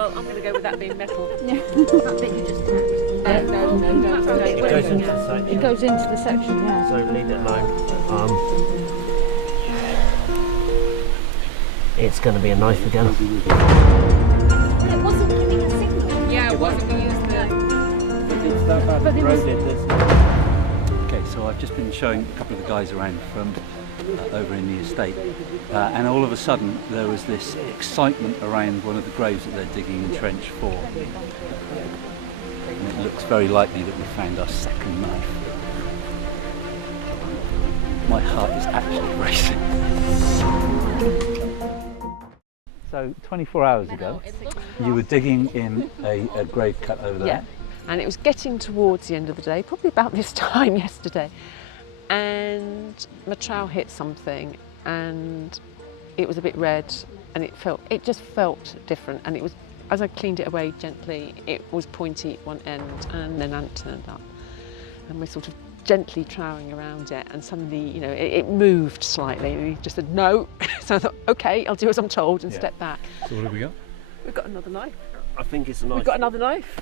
Well, I'm going to go with that being metal. Yeah. That bit you just tapped. No. It goes into the section. It goes into the section, yeah. So leave it alone. It's going to be a knife again. It wasn't giving a signal. Yeah, it wasn't. We used the... But it was... Okay, so I've just been showing a couple of the guys around from over in the estate, and all of a sudden there was this excitement around one of the graves that they're digging in trench 4. And it looks very likely that we found our second knife. My heart is actually racing. So 24 hours ago, you were digging in a grave cut over there. Yeah, and it was getting towards the end of the day, probably about this time yesterday, and my trowel hit something and it was a bit red and it just felt different, and it was, as I cleaned it away gently, it was pointy at one end, and then Ant turned up and we're sort of gently troweling around it, and suddenly, you know, it moved slightly and he just said no. So I thought, okay, I'll do as I'm told, and step back. So what have we got? We've got another knife. I think it's a knife. We've got another knife.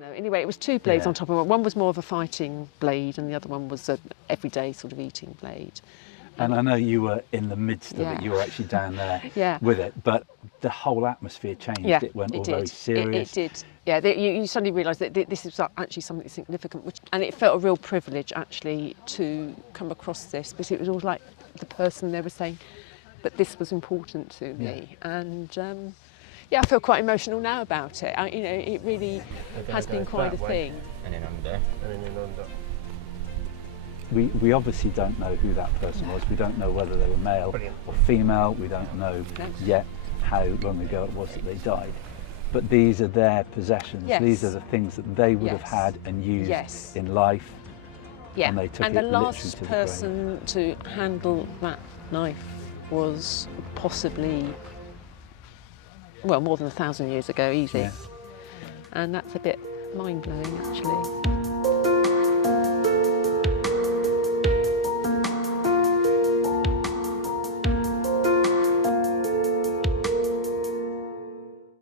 No, anyway, it was two blades on top of it. One was more of a fighting blade and the other one was an everyday sort of eating blade. And I know you were in the midst of it, you were actually down there with it, but the whole atmosphere changed. Yeah, it went all very serious. It did. Yeah, you suddenly realise that this is actually something significant, and it felt a real privilege actually to come across this, because it was all like the person there was saying, but this was important to me. And yeah, I feel quite emotional now about it. You know, it really has been quite a thing. And then under. And then under. We obviously don't know who that person was. We don't know whether they were male or female. We don't know yet how long ago it was that they died. But these are their possessions. Yes. These are the things that they would have had and used in life. Yeah, and they took and it the last to the person to handle that knife was possibly, well, more than 1,000 years ago, easy. Yeah. And that's a bit mind-blowing, actually.